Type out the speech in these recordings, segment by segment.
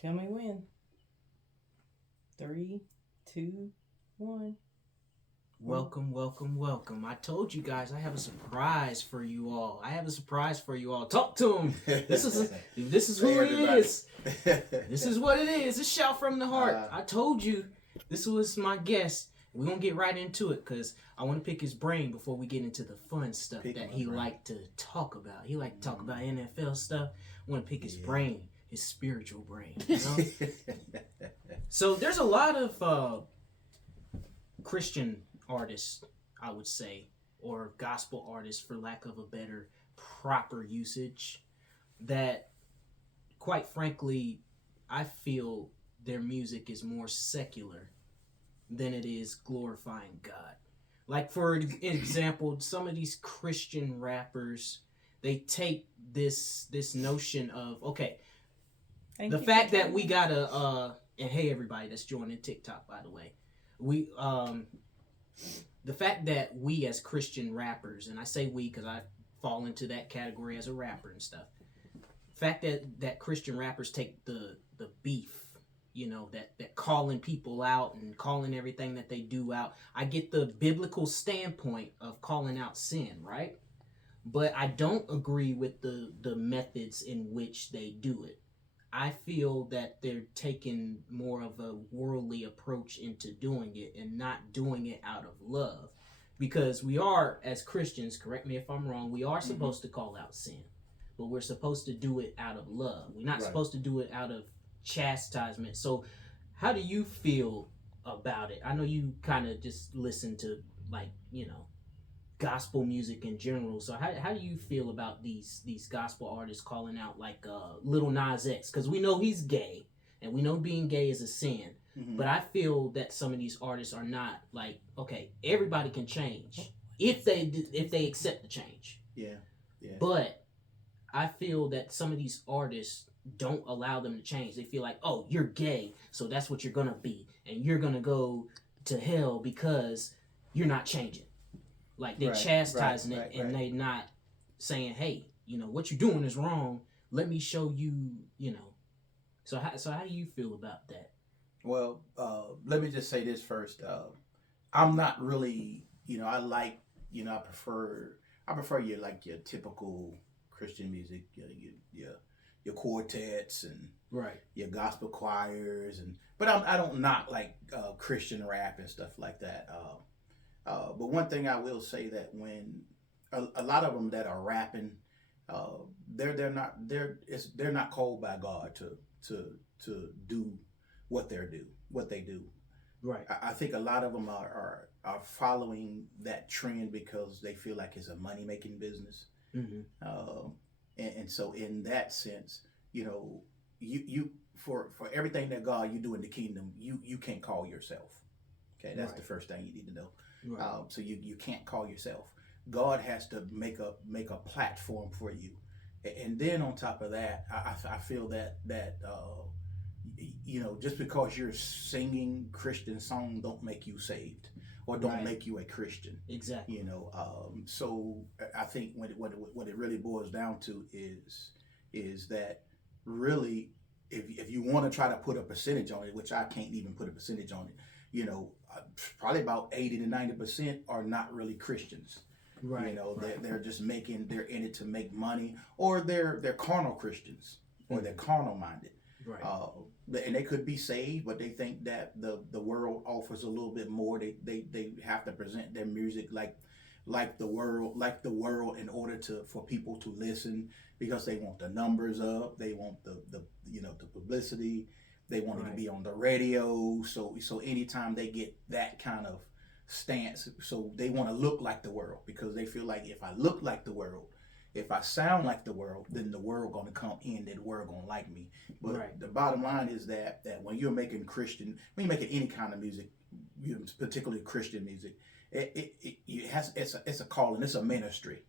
Tell me when. Three, two, one. Welcome, welcome, welcome. I told you guys I have a surprise for you all. I have a surprise for you all. Talk to him. This is who he is. This is what it is. It's shout from the heart. I told you this was my guest. We're going to get right into it because I want to pick his brain before we get into the fun stuff that he liked to talk about. He liked to talk about NFL stuff. I want to pick his brain, his spiritual brain. You know? So there's a lot of Christian artists, I would say, or gospel artists, for lack of a better proper usage, that quite frankly, I feel their music is more secular than it is glorifying God. Like, for example, some of these Christian rappers, they take this notion of, okay, the fact that we got and hey everybody that's joining TikTok, by the way, we the fact that we as Christian rappers, and I say we because I fall into that category as a rapper and stuff, the fact that Christian rappers take the beef, you know, that calling people out and calling everything that they do out. I get the biblical standpoint of calling out sin, right? But I don't agree with the methods in which they do it. I feel that they're taking more of a worldly approach into doing it and not doing it out of love. Because we are, as Christians, correct me if I'm wrong, we are supposed to call out sin. But we're supposed to do it out of love. We're not supposed to do it out of chastisement. So how do you feel about it? I know you kind of just listen to, like, you know, gospel music in general. So how do you feel about these gospel artists calling out like Lil Nas X? Because we know he's gay, and we know being gay is a sin. But I feel that some of these artists are not like, okay, everybody can change if they accept the change. Yeah. But I feel that some of these artists don't allow them to change. They feel like, oh, you're gay, so that's what you're gonna be, and you're gonna go to hell because you're not changing. Like, they're chastising it, and they not saying, hey, you know, what you're doing is wrong. Let me show you, you know. So how do you feel about that? Well, let me just say this first. I'm not really, I like, I prefer your typical Christian music, your quartets and your gospel choirs, but I don't knock like Christian rap and stuff like that. But one thing I will say that when a lot of them that are rapping, they're not called by God to do what they do. Right. I think a lot of them are following that trend because they feel like it's a money making business. And so in that sense, you for everything that God you do in the kingdom, you can't call yourself. Okay, that's the first thing you need to know. So you can't call yourself. God has to make a platform for you, and then on top of that, I feel that just because you're singing Christian song don't make you saved or don't make you a Christian. Exactly. So I think what it really boils down to is that really if you want to try to put a percentage on it, which I can't even put a percentage on it, probably about 80 to 90% are not really Christians. Right. They're just they're in it to make money, or they're carnal Christians, or they're carnal minded. Right. And they could be saved, but they think that the world offers a little bit more. They have to present their music like the world in order for people to listen, because they want the numbers up, they want the publicity, they want it to be on the radio. So anytime they get that kind of stance, so they want to look like the world, because they feel like if I look like the world, if I sound like the world, then the world gonna come in, then the world gonna like me. But the bottom line is that when you're making any kind of music, particularly Christian music, it's a calling, it's a ministry,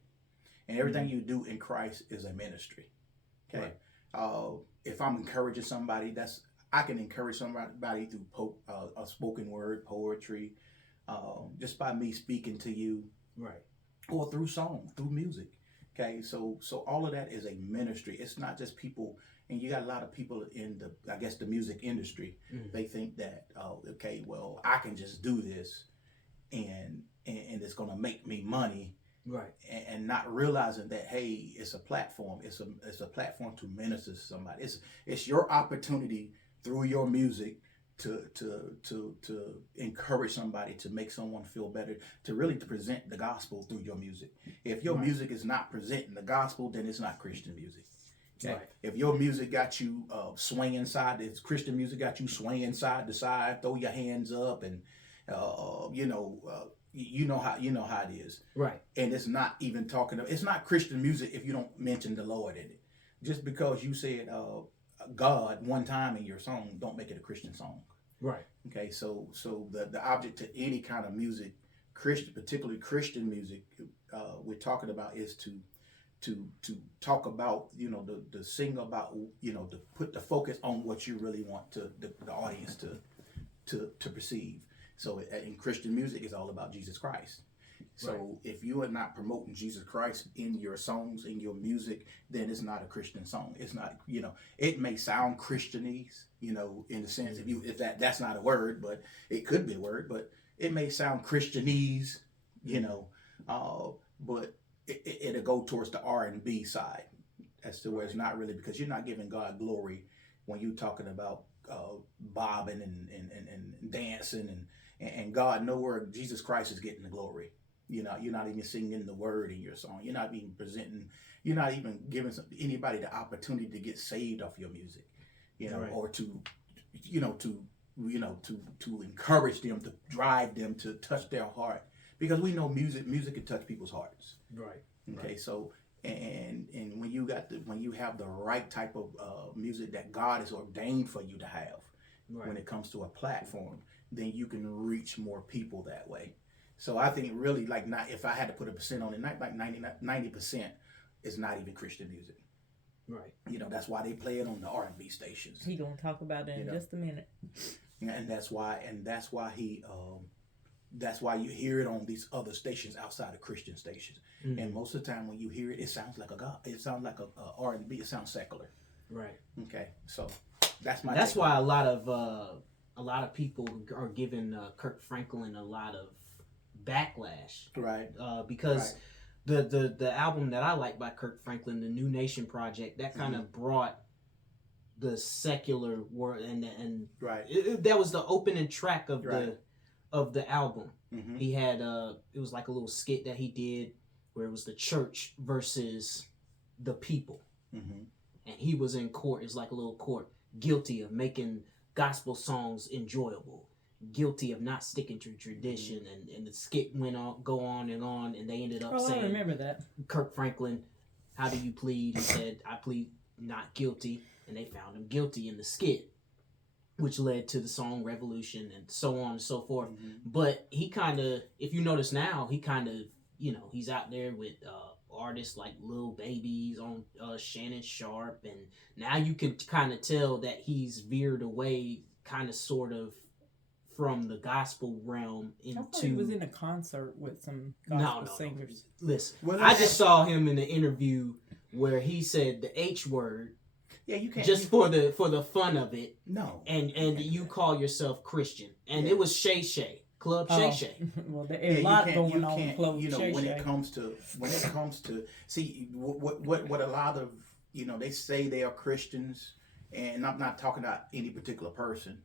and everything you do in Christ is a ministry. Okay, if I'm encouraging somebody, I can encourage somebody through a spoken word, poetry, just by me speaking to you, right, or through song, through music. Okay, so all of that is a ministry. It's not just people, and you got a lot of people in the, I guess, the music industry. They think that, oh, okay, well, I can just do this, and it's gonna make me money, Right. and not realizing that, hey, it's a platform. It's a platform to minister to somebody. It's your opportunity through your music to encourage somebody, to make someone feel better, to really present the gospel through your music. If your music is not presenting the gospel, then it's not Christian music. Okay? Right. If your music got you swinging side, if Christian music got you swinging side to side, throw your hands up, and you know how it is. Right. And it's not even it's not Christian music if you don't mention the Lord in it. Just because you said God one time in your song, don't make it a Christian song. Right. Okay, so the object to any kind of music, Christian, particularly Christian music, we're talking about is to talk about, to sing about, to put the focus on what you really want the audience to perceive. So in Christian music, it's all about Jesus Christ. So if you are not promoting Jesus Christ in your songs, in your music, then it's not a Christian song. It's not, it may sound Christianese, in the sense if that's not a word, but it could be a word, but it may sound Christianese, but it'll go towards the R&B side as to where it's not really, because you're not giving God glory when you're talking about bobbing and dancing and God, nowhere Jesus Christ is getting the glory. You're not even singing the word in your song. You're not even you're not even giving anybody the opportunity to get saved off your music, or to encourage them, to drive them, to touch their heart, because we know music can touch people's hearts. Right. Okay. So, and when you have the right type of music that God has ordained for you to have, when it comes to a platform, then you can reach more people that way. So I think really, if I had to put a percent on it, like 90% is not even Christian music. Right. That's why they play it on the R&B stations. He gonna talk about it in just a minute. And that's why you hear it on these other stations outside of Christian stations. Mm-hmm. And most of the time when you hear it, it sounds like it sounds like a R&B. It sounds secular. Right. Okay. So that's why a lot of people are giving Kirk Franklin a lot of backlash, right? Because the album that I like by Kirk Franklin, the New Nation Project, that kind of brought the secular world, and that was the opening track of the album. Mm-hmm. He had it was like a little skit that he did where it was the church versus the people, and he was in court. It's like a little court, guilty of making gospel songs enjoyable, guilty of not sticking to tradition, and the skit go on, and they ended up saying, I remember that. Kirk Franklin, how do you plead? He said, I plead not guilty, and they found him guilty in the skit, which led to the song Revolution and so on and so forth. But he kind of, if you notice now, he kind of, he's out there with artists like Lil Babies on Shannon Sharp, and now you can kind of tell that he's veered away kind of sort of from the gospel realm into... I thought he was in a concert with some gospel singers. Listen, I just saw him in an interview where he said the H word. Yeah, you can't just for the fun of it. No, and you call yourself Christian, and it was Shay Shay. Club Shay Shay. Well, there's a lot going on in Club Shay when Shay. it comes to see what a lot of they say they are Christians, and I'm not talking about any particular person.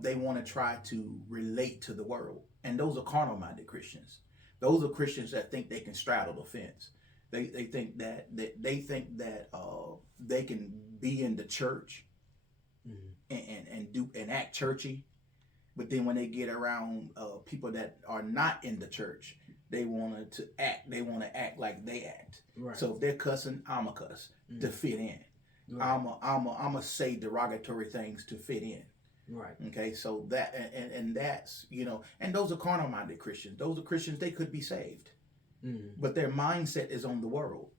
They want to try to relate to the world, and those are carnal-minded Christians. Those are Christians that think they can straddle the fence. They think that they can be in the church and act churchy. But then when they get around people that are not in the church, they want to act like they act. Right. So if they're cussing, I'ma cuss to fit in. Right. I'ma say derogatory things to fit in. Right. Okay. So that and that's and those are carnal-minded Christians. Those are Christians, they could be saved, but their mindset is on the world.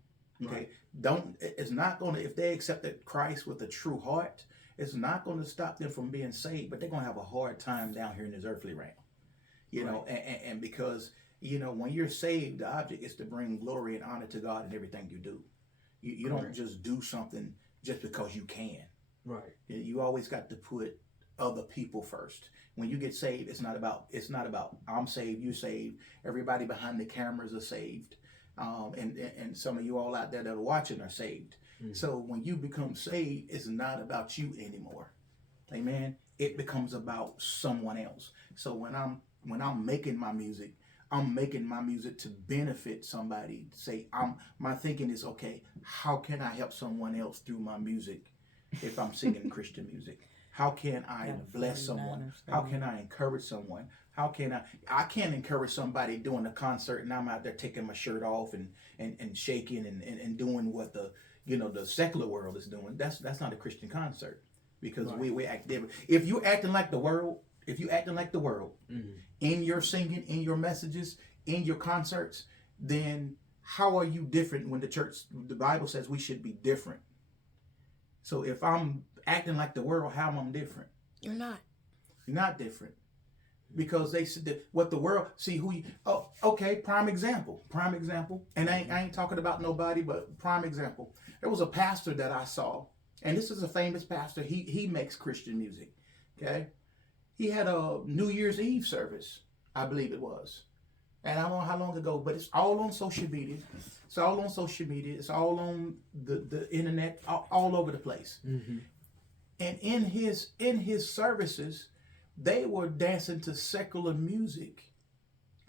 Okay. Right. It's not gonna, if they accepted Christ with a true heart, it's not going to stop them from being saved, but they're going to have a hard time down here in this earthly realm, and because when you're saved, the object is to bring glory and honor to God in everything you do. You don't just do something just because you can. Right. You always got to put other people first. When you get saved, it's not about I'm saved, you saved. Everybody behind the cameras are saved, and some of you all out there that are watching are saved. So when you become saved, it's not about you anymore. Amen. It becomes about someone else. So when I'm making my music, I'm making my music to benefit somebody. Say my thinking is, okay, how can I help someone else through my music? If I'm singing Christian music, how can I bless someone? How can I encourage someone? How can I can't encourage somebody doing a concert and I'm out there taking my shirt off and shaking and doing what the secular world is doing. That's not a Christian concert, because we act different. If you're acting like the world, in your singing, in your messages, in your concerts, then how are you different when the Bible says we should be different? So if I'm acting like the world, how am I different? You're not. You're not different. Because they said what the world, okay, prime example. And I ain't talking about nobody, but prime example. There was a pastor that I saw, and this is a famous pastor. He makes Christian music, okay? He had a New Year's Eve service, I believe it was. And I don't know how long ago, but it's all on social media. It's all on the internet, all over the place. Mm-hmm. And in his services, they were dancing to secular music.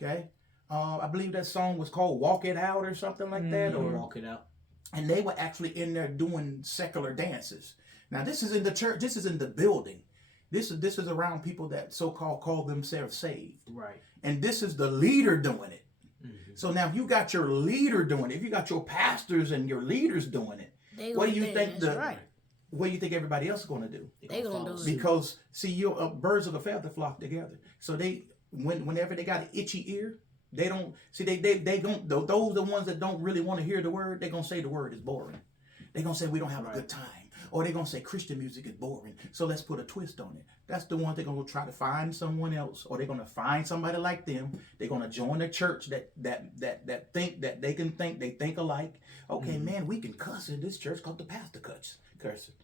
Okay, I believe that song was called "Walk It Out" or something like that, or "Walk It Out." And they were actually in there doing secular dances. Now this is in the church. This is in the building. This is around people that so-called call themselves saved. Right. And this is the leader doing it. Mm-hmm. So now if you got your leader doing it, if you got your pastors and your leaders doing it, what do you think what do you think everybody else is going to do? They gonna do it. Because see, birds of a feather flock together. So whenever they got an itchy ear, they don't see they those are the ones that don't really want to hear the word. They're gonna say the word is boring. They're gonna say we don't have a good time. Or they're going to say Christian music is boring, so let's put a twist on it. That's the one they're going to try to find someone else, or they're going to find somebody like them. They're going to join a church that think that they can they think alike. Okay, man, we can cuss in this church because the pastor cursing.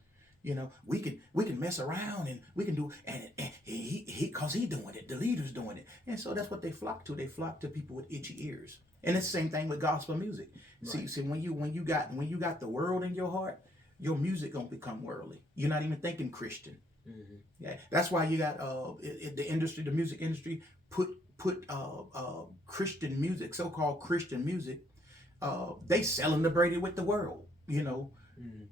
We can mess around and we can do, and he cause he doing it, the leader's doing it. And so that's what they flock to. They flock to people with itchy ears. And it's the same thing with gospel music. Right. See, when you got the world in your heart, your music gonna become worldly. You're not even thinking Christian. Mm-hmm. Yeah, that's why you got the music industry put Christian music, so-called Christian music. They celebrated with the world. You know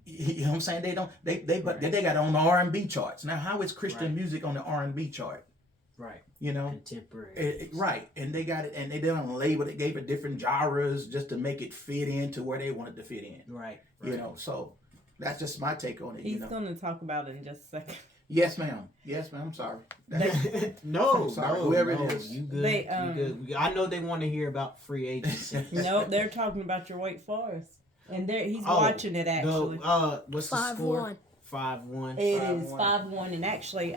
what I'm saying? They got it on the R&B charts. Now, how is Christian music on the R&B chart? Right. Contemporary. Right, and they got it, and they did on a label. They gave it different genres just to make it fit into where they wanted to fit in. Right. So. That's just my take on it. He's going to talk about it in just a second. Yes, ma'am. I'm sorry. No, whoever it is. You good. You good. I know they want to hear about free agency. No, they're talking about your Wake Forest. And he's watching it, actually. What's the score? 5-1. It is 5-1, and actually,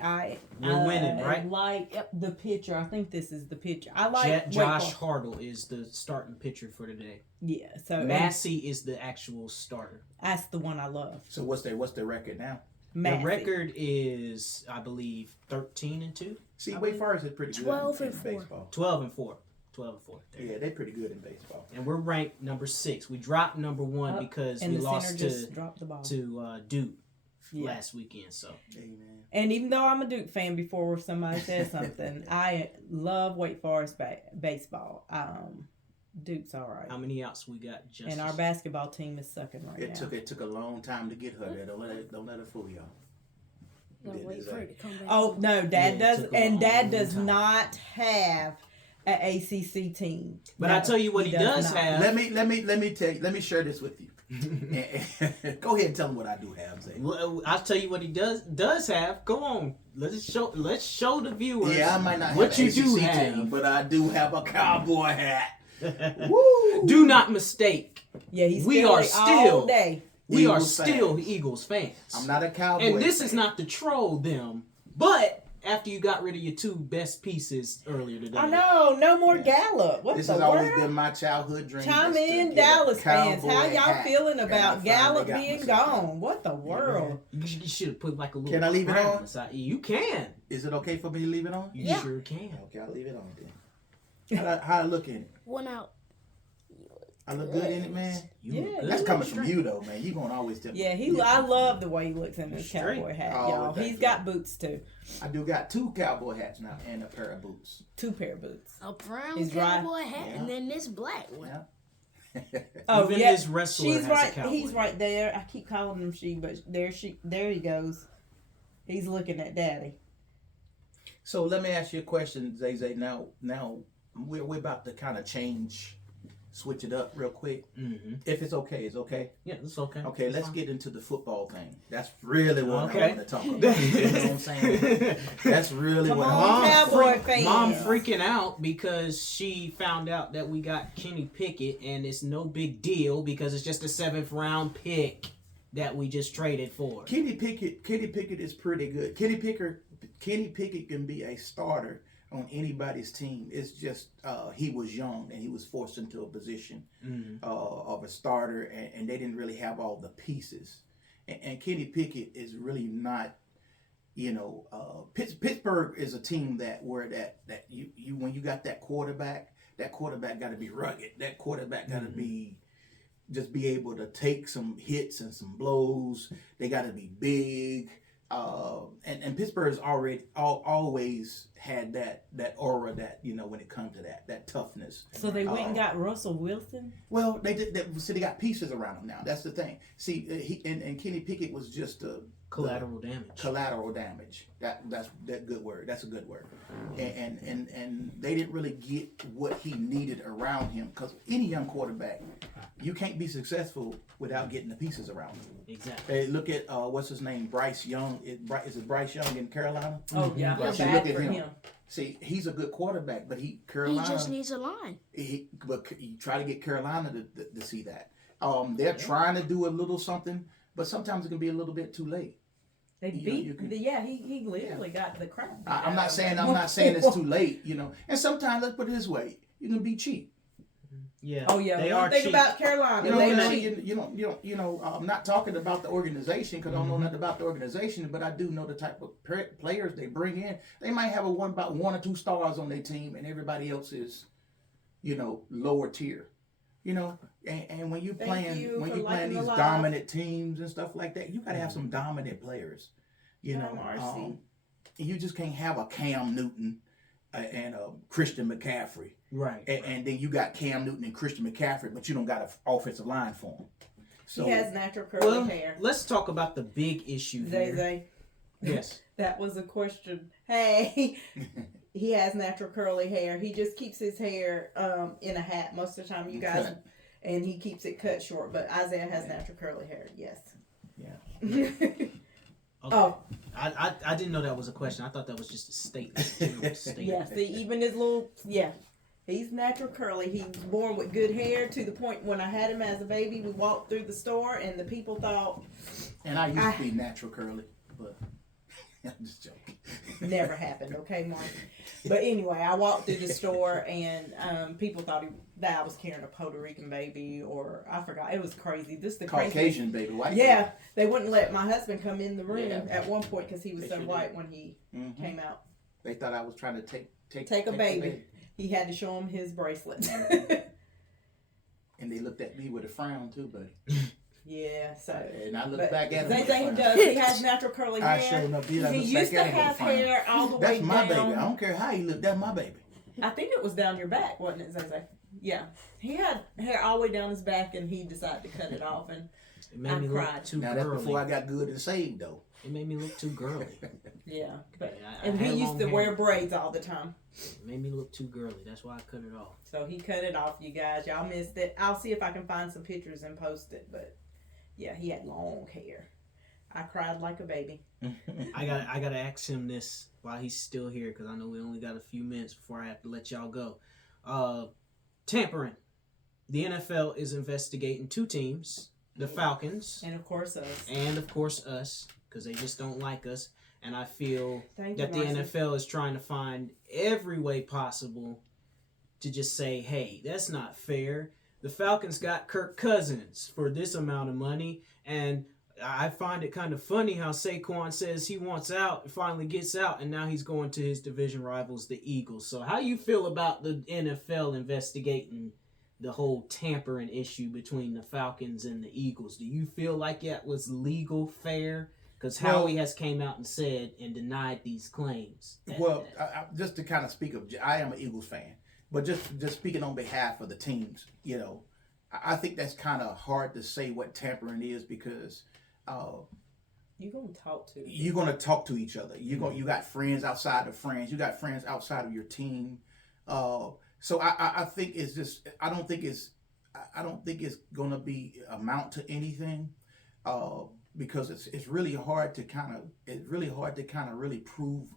we're winning, right? Like the pitcher. I think this is the pitcher. I like Josh Hartle is the starting pitcher for today. Yeah, so Massey is the actual starter. That's the one I love. So what's the record now? Massey. The record is, I believe, 13-2. See, Wake Forest is pretty good 12 in and 4. baseball. 12-4. Yeah, they're pretty good in baseball. And we're ranked number 6. We dropped number 1 because we lost to Duke last weekend. So, amen. And even though I'm a Duke fan, before somebody says something, I love Wake Forest baseball. Duke's all right. How many outs we got? Justice? And our basketball team is sucking now. It took a long time to get her there. Don't let her fool y'all. Wait for it to come back. Oh no, Dad does, and Dad does not have an ACC team. But I tell you what, he does have. Let me tell you. Let me share this with you. Go ahead and tell him what I do have. Zay. Well, I'll tell you what he does have. Go on, let's show the viewers. Yeah, I might not have what you do have, team, but I do have a cowboy hat. Woo! Do not mistake. Yeah, we are still all day. We Eagles are still fans. Eagles fans. I'm not a Cowboy and this fan. is not to troll them, but after you got rid of your two best pieces earlier today. I know, no more Yeah. Gallup. What This the has always world? been my childhood dream. Chime is to in, get a Dallas fans. How cowboy y'all hat. feeling And I about finally Gallup got being myself gone? What the world? You should have put like a little. Can I leave it crown on? inside. You can. Is it okay for me to leave it on? You Yeah. sure can. Okay, I'll leave it on then. How I look in it? One out. I look good in it, man. You Yeah, look good. That's look coming from straight. you though, man. You gonna always tell me. Yeah, I love the way he looks in this Straight. cowboy hat, Oh, y'all. thank He's you. got boots too. I do got 2 cowboy hats now and a pair of boots. 2 pair of boots. A brown He's right. cowboy hat Yeah. and then this black one. Yeah. Oh Even yeah, his wrestler she's has right. a cowboy He's hat. right there. I keep calling him she, but there he goes. He's looking at Daddy. So let me ask you a question, Zay. Now we're about to kind of switch it up real quick. Mm-hmm. If it's okay, it's okay. Yeah, it's okay. Okay, It's let's fine. get into the football thing. That's really what Okay. I want to talk about. You know what I'm saying? That's really Come what on, I Cowboy fans. Mom freaking out because she found out that we got Kenny Pickett, and it's no big deal because it's just a 7th round pick that we just traded for. Kenny Pickett is pretty good. Kenny Pickett can be a starter on anybody's team. It's just he was young and he was forced into a position Mhm. of a starter, and they didn't really have all the pieces. And Kenny Pickett is really not, Pittsburgh is a team that you when you got that quarterback got to be rugged. That quarterback got to be able to take some hits and some blows. They got to be big. And Pittsburgh's always had that aura that when it comes to that toughness. So they went and got Russell Wilson. Well, they did. So they got pieces around him now. That's the thing. See, he and Kenny Pickett was just Collateral damage. Collateral damage. That's that good word. That's a good word. And they didn't really get what he needed around him, because any young quarterback, you can't be successful without getting the pieces around him. Exactly. Hey, look at what's his name, Bryce Young. Is it Bryce Young in Carolina? Oh yeah, Well, I'm see, bad look at for him. him. See, he's a good quarterback, but He Carolina. just needs a line. But you try to get Carolina to see that. They're trying to do a little something, but sometimes it can be a little bit too late. They You beat. He literally got the crap. beat I'm out not of saying him. it's too late, And sometimes, let's put it this way, you can be cheap. Yeah. Oh yeah, They one are thing cheap. about Carolina, You know, they and cheap. I'm not talking about the organization because I don't know nothing about the organization, but I do know the type of players they bring in. They might have about 1 or 2 stars on their team, and everybody else is, lower tier. And when you Thank playing you when for you playing liking the these live. dominant teams and stuff like that, you gotta have some dominant players. RC. You just can't have a Cam Newton and a Christian McCaffrey. Right. And then you got Cam Newton and Christian McCaffrey, but you don't got an offensive line for them. So He has natural curly Well, hair. let's talk about the big issue Zay here. Zay. Yes. That was a question. Hey, he has natural curly hair. He just keeps his hair in a hat most of the time. You guys, Cut. and he keeps it cut short. But Isaiah has natural curly hair. Yes. Yeah. Okay. Oh. I didn't know that was a question. I thought that was just a statement. A general statement. Yeah. See, even his little he's natural curly. He's born with good hair to the point when I had him as a baby, we walked through the store and the people thought And I used to be natural curly, but I'm just joking. never happened. Okay, Mark. But anyway, I walked through the store and people thought that I was carrying a Puerto Rican baby, or I forgot. It was crazy. This is the craziest. Caucasian baby, white. Yeah, they wouldn't let my husband come in the room Yeah. at one point because he was They so sure white when he Mhm. came out. They thought I was trying to take Take a the baby. He had to show him his bracelet. And they looked at me with a frown too, buddy. Yeah, so. And I looked But back at him. Zay with a Zay frown. does. He has natural curly I hair. sure enough did. I He looked used back to at him with a have frown. hair all the way That's my down. baby. I don't care how he looked. That's my baby. I think it was down your back, wasn't it, Zay Zay? Yeah. He had hair all the way down his back, and he decided to cut it off. And It made I me cried. look too Now that's girly. before I got good and saved though. It made me look too girly. yeah, but I and he had used long to hair. wear braids all the time. It made me look too girly. That's why I cut it off. So he cut it off, you guys. Y'all missed it. I'll see if I can find some pictures and post it. But yeah, he had long hair. I cried like a baby. I gotta ask him this while he's still here because I know we only got a few minutes before I have to let y'all go. Tampering. The NFL is investigating 2 teams, the Falcons And of course us. and of course us, because they just don't like us. And I feel Thank you, that the Marcy. NFL is trying to find every way possible to just say, hey, that's not fair. The Falcons got Kirk Cousins for this amount of money, and I find it kind of funny how Saquon says he wants out, finally gets out, and now he's going to his division rivals, the Eagles. So how you feel about the NFL investigating the whole tampering issue between the Falcons and the Eagles? Do you feel like that was legal, fair? Because Howie has came out and said and denied these claims. Well, just to kind of speak of, I am an Eagles fan, but just speaking on behalf of the teams, you know, I think that's kind of hard to say what tampering is because You're gonna talk to. you're gonna talk to each other. You got friends outside of friends. You got friends outside of your team. So I think it's just I don't think it's gonna be amount to anything. Because it's really hard to kind of really prove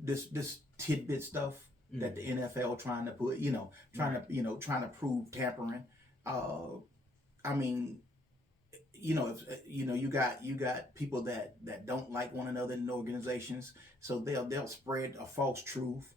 this tidbit stuff that the NFL trying to put trying to prove tampering. I mean, you got people that don't like one another in organizations, so they'll spread a false truth,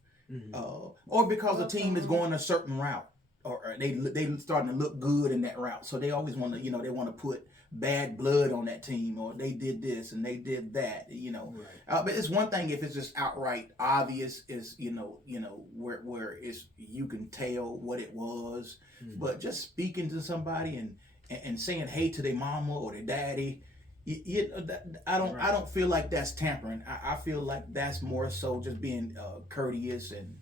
or because the team is going a certain route, or they starting to look good in that route, so they always want to they want to put bad blood on that team, or they did this and they did that, Right. But it's one thing if it's just outright obvious, is where it's you can tell what it was, but just speaking to somebody and saying hey to their mama or their daddy, I don't feel like that's tampering. I feel like that's more so just being courteous and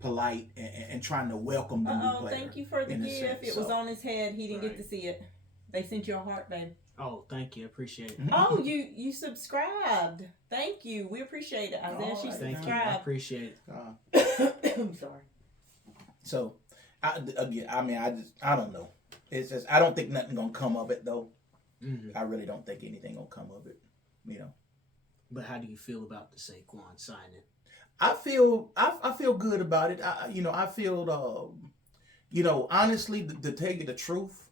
polite and trying to welcome the new player. Thank you for the gift. It was on his head. He didn't get to see it. They sent you a heart, babe. Oh, thank you. I appreciate it. Oh, you subscribed. Thank you. We appreciate it, Isaiah. She Thank subscribed. you. I appreciate it. I'm sorry. So, I don't know. It's just I don't think nothing gonna come of it though. I really don't think anything gonna come of it. But how do you feel about the Saquon signing? I feel good about it. I feel honestly, to tell you the truth,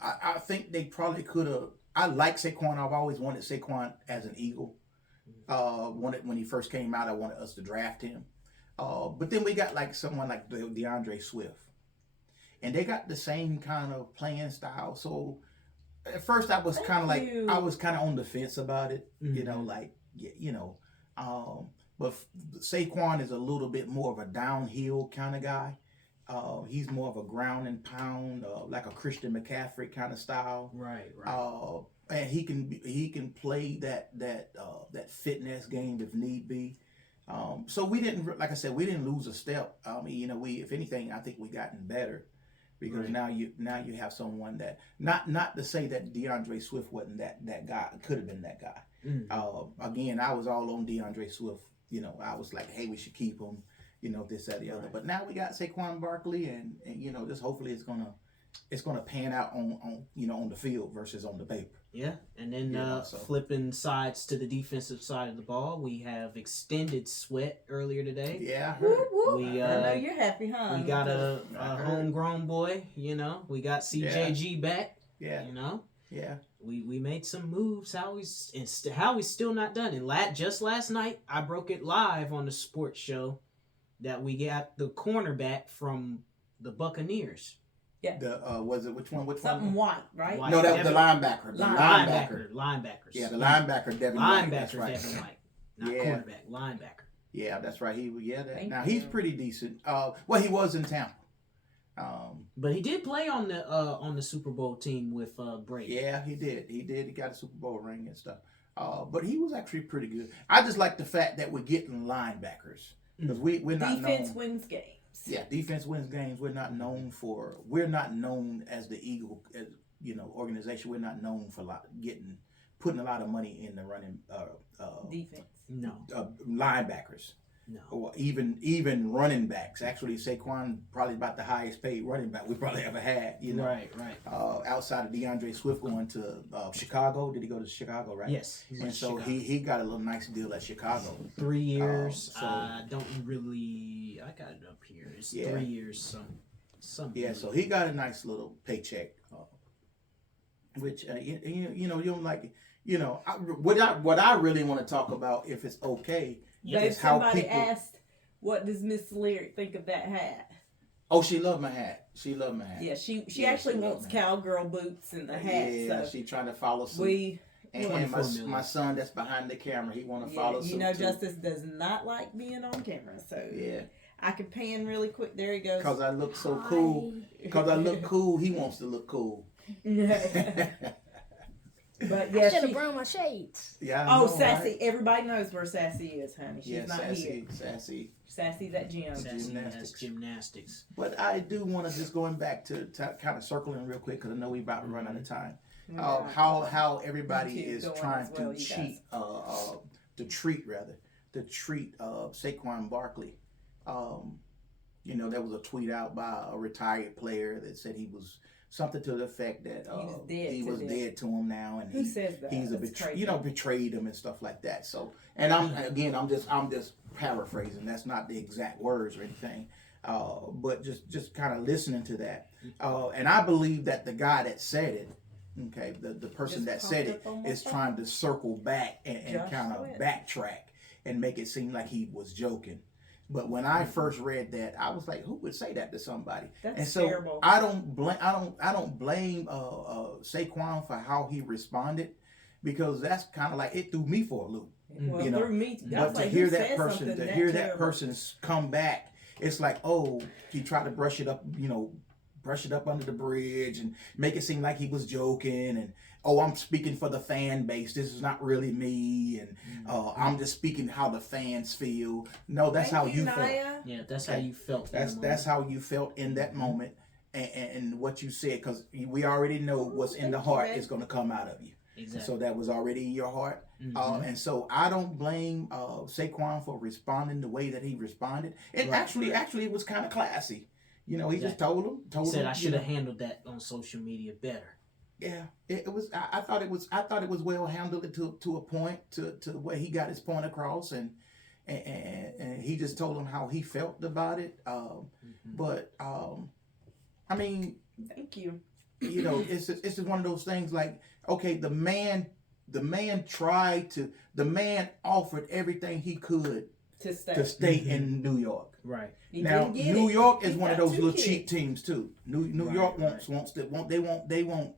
I think they probably could have. I like Saquon. I've always wanted Saquon as an Eagle. When he first came out, I wanted us to draft him. But then we got like someone like DeAndre Swift, and they got the same kind of playing style. So at first, I was kind of on the fence about it. But Saquon is a little bit more of a downhill kind of guy. He's more of a ground and pound, like a Christian McCaffrey kind of style. Right. And he can play that fitness game if need be. So we didn't, like I said, we didn't lose a step. We if anything, I think we gotten better because now you have someone that not to say that DeAndre Swift wasn't that guy, could have been that guy. Again, I was all on DeAndre Swift. I was like, hey, we should keep him. This, that, the other. But now we got Saquon Barkley, and just hopefully it's gonna pan out on the field versus on the paper. Yeah, and then flipping sides to the defensive side of the ball, we have extended Sweat earlier today. Yeah, I know you're happy, huh? We got a homegrown boy. We got CJG back. Yeah, Yeah. We made some moves. Howie's still not done. And just last night, I broke it live on the sports show that we got the cornerback from the Buccaneers. Yeah. Was it which one? Something white, right? No, that was the linebacker. Linebackers. Yeah, the linebacker Devin White. That's right. Devin White. Not cornerback, linebacker. Yeah, that's right. He's pretty decent. Well, he was in Tampa. But he did play on the Super Bowl team with Brady. Yeah, he did. He got a Super Bowl ring and stuff. But he was actually pretty good. I just like the fact that we're getting linebackers because we're not defense known. wins games. Yeah, defense wins games. We're not known as the Eagle, organization. We're not known for putting a lot of money in the running defense. No. Linebackers. No. Or even running backs. Actually, Saquon probably about the highest paid running back we probably ever had. Right. Outside of DeAndre Swift going to Chicago. Did he go to Chicago? Right. Yes. And so he got a little nice deal at Chicago. 3 years. I got it up here. It's 3 years. So he got a nice little paycheck, which you don't like. you know, what I really want to talk about, if it's okay, Babe, is how somebody people. asked, "What does Miss Lyric think of that hat?" Oh, she loved my hat. She loved my hat. Yeah, she Yeah, actually she wants loved my hat. cowgirl boots and the hat. Yeah, So she trying to follow suit. we, And my 24 million. my son that's behind the camera, he want to yeah, follow you suit know, too. Justice does not like being on camera. So Yeah, I can pan really quick. There he goes. because I look so cool. Because I look cool, he wants to look cool. But I yeah, should have she, brought my shades. Yeah. I oh, know, Sassy. right? Everybody knows where Sassy is, honey. She's Yeah, not here. sassy. Sassy's at gym. Sassy has Gymnastics. gymnastics. But I do want to just going back to kind of circling real quick, because I know we about to run out of time. Yeah. How everybody Me too, is going trying as well, to you cheat, to treat Saquon Barkley. You know, there was a tweet out by a retired player that said he was something to the effect that He was dead to him now, and Who says that? he's That's crazy. betrayed him and stuff like that. So, and I'm just paraphrasing. That's not the exact words or anything, but just kind of listening to that. And I believe that the guy that said it, okay, the person Just that said popped it up on my is phone. trying to circle back and Josh kind of Sweat. backtrack and make it seem like he was joking. But when I first read that, I was like, "Who would say that to somebody?" That's And so terrible. I don't blame Saquon for how he responded, because that's kind of like it threw me for a loop. Well, you know, through me, I But was to like, hear who that said person, something to that hear that terrible? person come back, it's like, oh, he tried to brush it up, brush it up under the bridge and make it seem like he was joking, and oh, I'm speaking for the fan base. This is not really me, and I'm just speaking how the fans feel. No, that's Thank how you felt. Naya. Yeah, that's Okay. how you felt. That's how you felt in that moment, and what you said, because we already know what's in the Thank you, heart babe. is going to come out of you. Exactly. So that was already in your heart. Mhm. And so I don't blame Saquon for responding the way that he responded. And Right. actually, it was kind of classy. You know, he just Exactly. told He said him, I you should have know. handled that on social media better. Yeah, it was. I thought it was well handled to a point, to where he got his point across, and he just told him how he felt about it. But I mean, Thank you. you know, it's just one of those things. Like, okay, the man offered everything he could To stay. to stay in New York. Right. He Now, didn't get New it. York is He one of got those two little kids. cheap teams too. New Right, York right. they want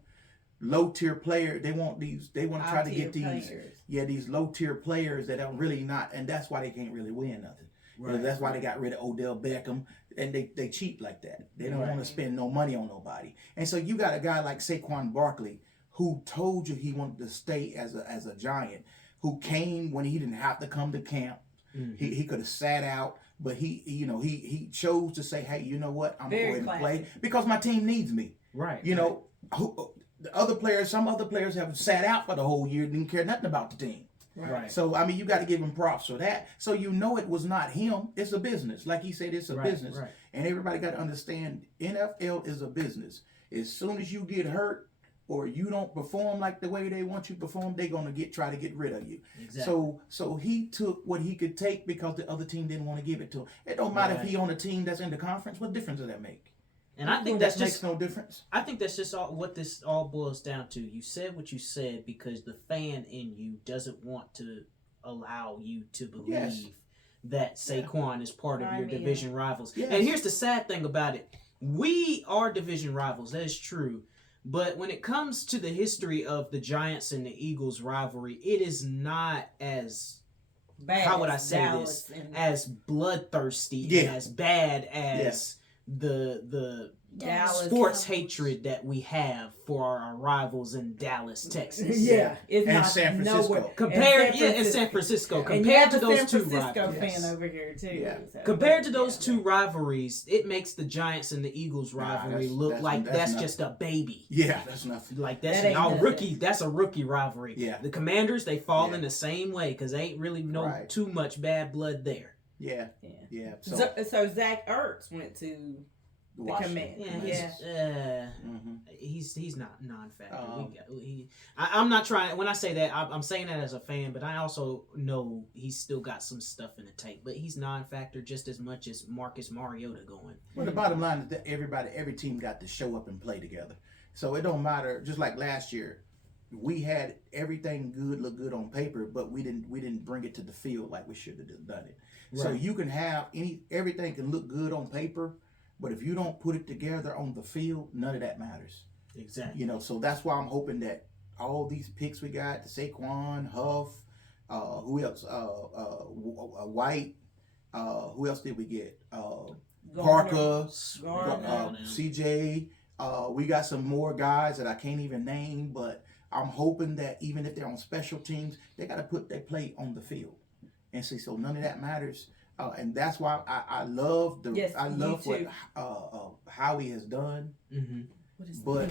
low tier player. They want to try to get High-tier these players. these low tier players that are really not, and that's why they can't really win nothing. Right. That's why they got rid of Odell Beckham, and they cheat like that. They don't Right. want to spend no money on nobody. And so you got a guy like Saquon Barkley, who told you he wanted to stay as a Giant, who came when he didn't have to come to camp. Mhm. He could have sat out, but he chose to say, hey, you know what, I'm Very going to go ahead and classy. play because my team needs me. Right. You know, some other players have sat out for the whole year, didn't care nothing about the team. Right. So I mean, you got to give him props for that. So you know it was not him. It's a business. Like he said, it's a Right, business, right. and everybody got to understand NFL is a business. As soon as you get hurt or you don't perform like the way they want you to perform, they're gonna try to get rid of you. Exactly. So he took what he could take because the other team didn't want to give it to him. It don't matter Right. if he on a team that's in the conference. What difference does that make? And I think that's that just makes no difference. I think that's just what this all boils down to. You said what you said because the fan in you doesn't want to allow you to believe Yes. that Saquon is part of I your mean- division rivals. Yes. And here's the sad thing about it. We are division rivals. That is true. But when it comes to the history of the Giants and the Eagles rivalry, it is not as Bad how would I as say Dallas this? and as bloodthirsty Yeah. and as bad as the Dallas sports Cowboys. hatred that we have for our rivals in Dallas, Texas. Yeah, it's And not San Francisco. nowhere. Compared, And in San Francisco, Yeah. And you compared have to a those San two Francisco rivalries. Yes. fan over here too. Yeah. So, Compared to those yeah. two rivalries, it makes the Giants and the Eagles Nah, rivalry that's- look that's- like that's that's not- just a baby. Yeah, that's nothing. Like that's That ain't all nothing. rookie. That's a rookie rivalry. Yeah. The Commanders they fall Yeah. in the same way because they ain't really Right. too much bad blood there. Yeah, Yeah. yeah. So Zach Ertz went to the Washington. command. Yeah, Mhm. he's not non-factor. Um, I'm not trying. When I say that, I'm saying that as a fan, but I also know he's still got some stuff in the tank. But he's non-factor just as much as Marcus Mariota going. Well, the bottom line is that every team got to show up and play together. So it don't matter. Just like last year, we had everything good, look good on paper, but we didn't bring it to the field like we should have done it. So Right. you can have everything can look good on paper, but if you don't put it together on the field, none of that matters. Exactly. You know, so that's why I'm hoping that all these picks we got, the Saquon, Huff, who else? White. Who else did we get? Parker, Garner. CJ. We got some more guys that I can't even name, but I'm hoping that even if they're on special teams, they got to put their play on the field. And see, so none of that matters. And that's why I love what Howie has done. Mm-hmm. But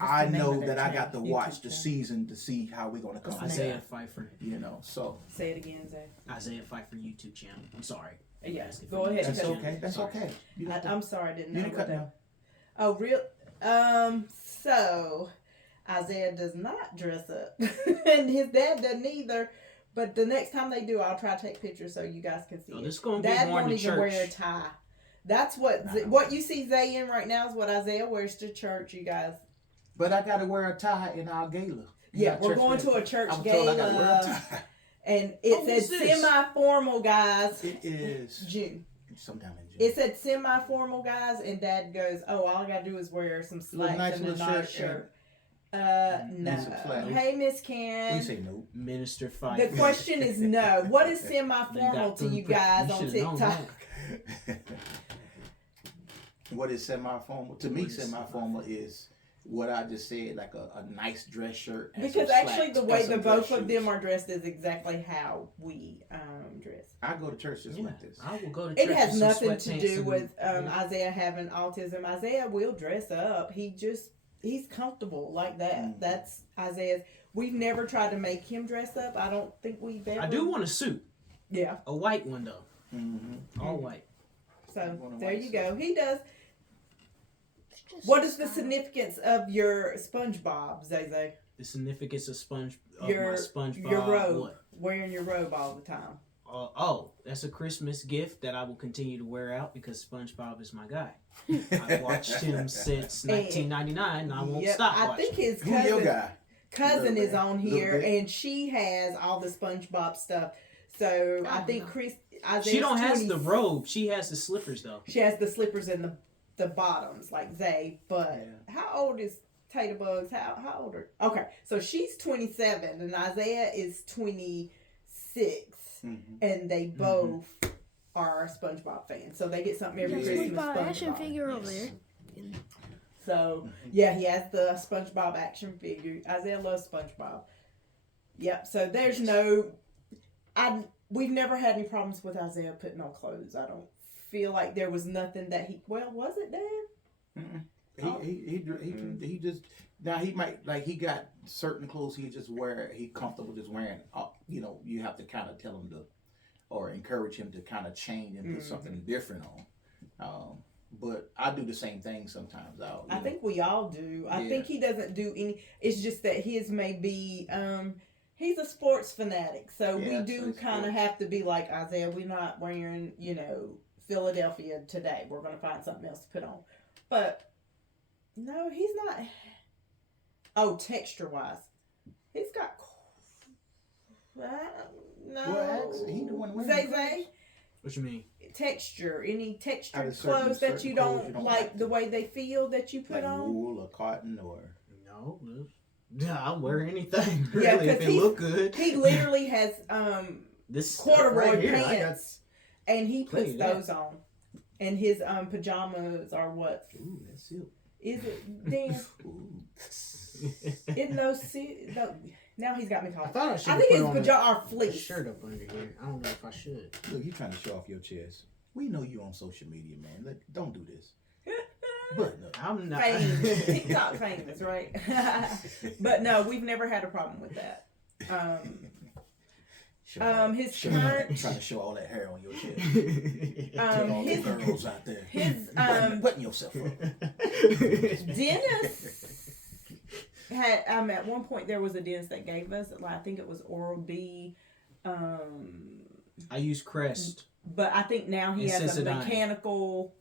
I know that I got to watch the YouTube season to see how we're gonna come Isaiah back. Pfeiffer. You know, so Say it again, Zay. Isaiah Pfeiffer YouTube channel. I'm sorry. Yeah, Asking go for ahead. that's YouTube cut- okay. That's Sorry. okay. You got I'm sorry, I didn't you know didn't what cut that. now. Oh, real. So Isaiah does not dress up, and his dad doesn't either. But the next time they do, I'll try to take pictures so you guys can see Oh, it. this is gonna be Dad more won't to even church. wear a tie. That's what Nah. what you see Zay in right now is what Isaiah wears to church. You guys. But I gotta wear a tie in our gala. Yeah, we're Church going gala. to a church I'm told I gotta wear a gala, tie. and Oh, it what's said this? semi-formal guys. It is June. sometime in June. It said semi-formal guys, and Dad goes, "Oh, all I gotta do is wear some slacks nice and a little nice shirt, shirt." No. and some flannels. Hey, Miss we Ken. say no. Minister The Pfeiffer. question is no. What is They semi-formal got to you through- guys you on should've known TikTok? that. What is semi-formal? To me, What is semi-formal is what I just said, like a nice dress shirt. And Because some actually, slacks the way and some the both dress of them shoes. are dressed is exactly how we dress. I go to church just Yeah, like this. I will go to church. It has with some nothing to sweatpants do and- with yeah. Isaiah having autism. Isaiah will dress up. He's comfortable like that. Mm. That's Isaiah's. We've never tried to make him dress up. I don't think we've ever. I do want a suit, Yeah. a white one though, Mm-hmm. all white. So want a there white you suit. go. He does. It's just What is the style. significance of your SpongeBob, Zay? The significance of my Your SpongeBob. your robe, What? wearing your robe all the time. Oh, that's a Christmas gift that I will continue to wear out because SpongeBob is my guy. I've watched him since 1999, and I won't Yep, stop I watching. think his Who your cousin guy? is Little on bit. here, Little bit. and she has all the SpongeBob stuff. So I Oh, think no. Isaiah's She don't have 20 the robe. She has the slippers though. She has the slippers and the bottoms like Zay. But how old is Tater Bugs? How old are? Okay, so she's 27 and Isaiah is 26, Mhm. and they both are SpongeBob fans. So they get something every Yeah. Christmas. SpongeBob action SpongeBob. figure over Yes. there. So yeah, he has the SpongeBob action figure. Isaiah loves SpongeBob. Yep. So there's we've never had any problems with Isaiah putting on clothes. I don't feel like there was nothing that was it, Dad? Mm-mm. He just now he might like he got certain clothes he just wear he comfortable just wearing. You know, you have to kind of tell him to or encourage him to kind of change and put Mhm. something different on. But I do the same thing sometimes. I think we all do. I Yeah. think he doesn't do any. It's just that his may be. He's a sports fanatic, so Yeah, we do so he's kind of sports. have to be like Isaiah. We're not wearing, Philadelphia today. We're going to find something else to put on. But no, he's not. Oh, texture wise, he's got. No, Well, he the one wearing Zay the Zay. What you mean? Texture, any Out textured of certain- clothes that certain you clothes don't you don't like like the to- way they feel that you put like on. wool or cotton or No, yeah, I'll wear anything. Really, Yeah, 'cause if it look good. He literally has This corduroy right here, I got- pants, and he Plenty puts of that. those on. And his pajamas are what ooh, that's it. is it? Dan, Ooh. isn't those no, now he's got me I called. thought I should I think his put on pajamas are a fleece. shirt up under here. I don't know if I should. Look, you trying to show off your chest. We know you on social media, man. Look, don't do this. But no. I'm not. Famous, TikTok famous, right? But no, we've never had a problem with that. His current- trying to show all that hair on your chest. Um, To all the his- girls out there. his, putting yourself up. Dennis had at one point there was a dentist that gave us I think it was Oral B, I use Crest. but I think now he And has a Sensodyne. mechanical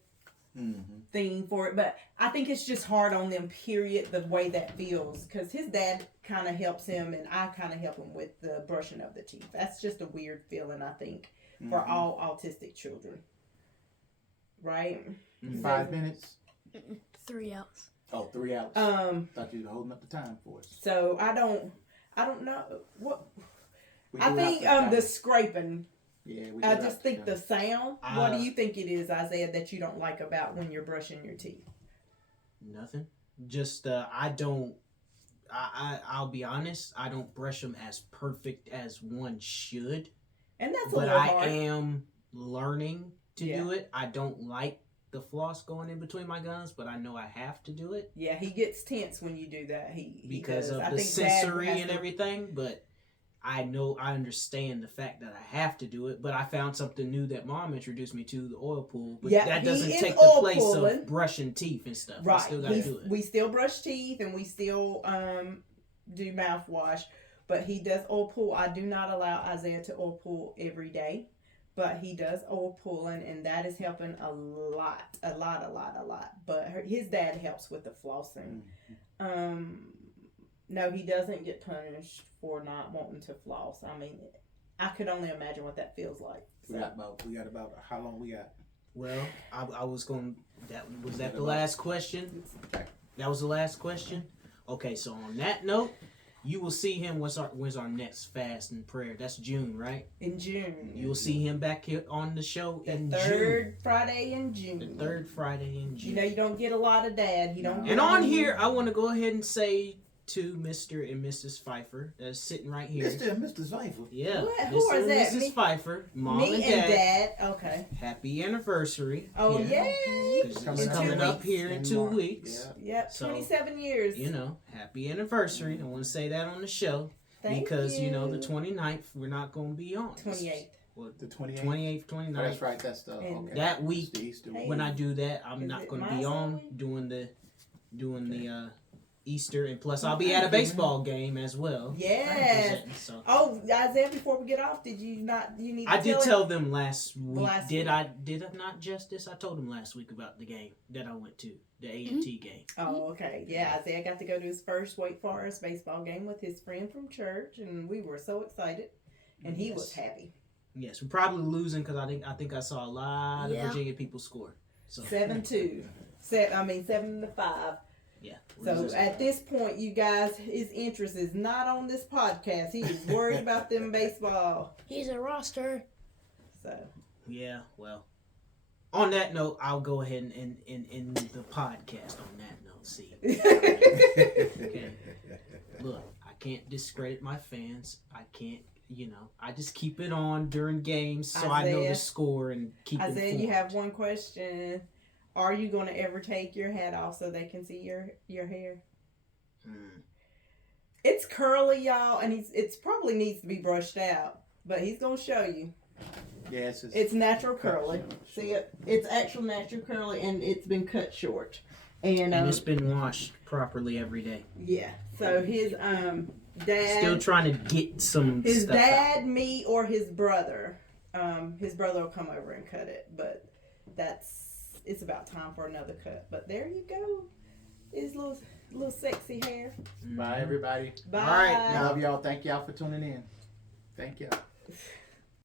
thing for it, but I think it's just hard on them, period, the way that feels, because his dad kind of helps him and I kind of help him with the brushing of the teeth. That's just a weird feeling, I think, for all autistic children, right? 5 minutes. 3 hours. Oh, 3 hours. Thought you were holding up the time for us. So I don't know what. We I do think have to the scraping. Yeah, we do I have just to think the count. sound. What do you think it is, Isaiah, that you don't like about when you're brushing your teeth? Nothing. Just I don't. I'll be honest. I don't brush them as perfect as one should. And that's a But little I hard. am learning to Yeah. do it. I don't like the floss going in between my gums, but I know I have to do it Yeah, he gets tense when you do that. He because does. of I the think Dad sensory has and to- everything. But I understand the fact that I have to do it. But I found something new that Mom introduced me to, the oil pool. But Yeah, that he doesn't is take the oil place pulling. of brushing teeth and stuff. I Right. still gotta do it. We still brush teeth and we still do mouthwash, but he does oil pull. I do not allow Isaiah to oil pull every day, but he does oil pulling, and that is helping a lot. But his dad helps with the flossing. No, he doesn't get punished for not wanting to floss. I mean, I could only imagine what that feels like. We got about how long we got? Well, I was going. Was that the about- last question? Okay. That was the last question. Okay, so on that note, you will see him. When's our next fast and prayer? That's June, right? In June. You will see him back here on the show in Third Friday in June. June. The third Friday in June. You know, you don't get a lot of Dad. You don't. And on here, I want to go ahead and say to Mr. and Mrs. Pfeiffer that's sitting right here. Mr. and Mr. Pfeiffer. Yeah, What? Mr. Who is and that? Mrs. Me- Pfeiffer, Mom Me and and Dad. Dad. Okay. Happy anniversary. Oh, here. yay! 'Cause Coming it's In coming 2 up weeks. here in 2 March. weeks. Yeah. Yep. So, 27 years. You know, happy anniversary. I want to say that on the show. Thank Because, you know, the you. 29th, we're not going to be on. 28th. The 28th. 28th, Oh, 29th. that's right. That's the And okay. That week, It's the Easter Hey. week. when I do that, I'm Is not it going to my be on Sunday? doing the Easter. And plus, I'll be at a baseball game as well. Yes. Representing, so. Oh, Isaiah, before we get off, did you not? You need to I did tell tell them last week. Last did week. I not just this? I told them last week about the game that I went to, the A&T game. Oh, okay. Yeah, Isaiah got to go to his first Wake Forest baseball game with his friend from church, and we were so excited, and he was happy. Yes, we're probably losing because I think I saw a lot of Yeah. Virginia people score. So 7-2. 7-5. yeah. So losing. at this point, you guys, his interest is not on this podcast. He is worried about them baseball. He's a roster. So Yeah, well, on that note, I'll go ahead and end the podcast on that note. See, okay. Look, I can't discredit my fans. I can't, I just keep it on during games so I know the Isaiah. score and keep Isaiah, informed. you have one question. Are you going to ever take your hat off so they can see your hair? It's curly, y'all, and it's probably needs to be brushed out, but he's gonna show you. Yeah, It's natural curly. short. See it? It's actual natural curly, and it's been cut short. And and it's been washed properly every day. yeah. So his dad, Still trying to get some his stuff out. dad, me, or his brother. His brother will come over and cut it, but it's about time for another cut. But there you go. His little sexy hair. Bye, everybody. Bye. All right, Love y'all. Thank y'all for tuning in. Thank y'all.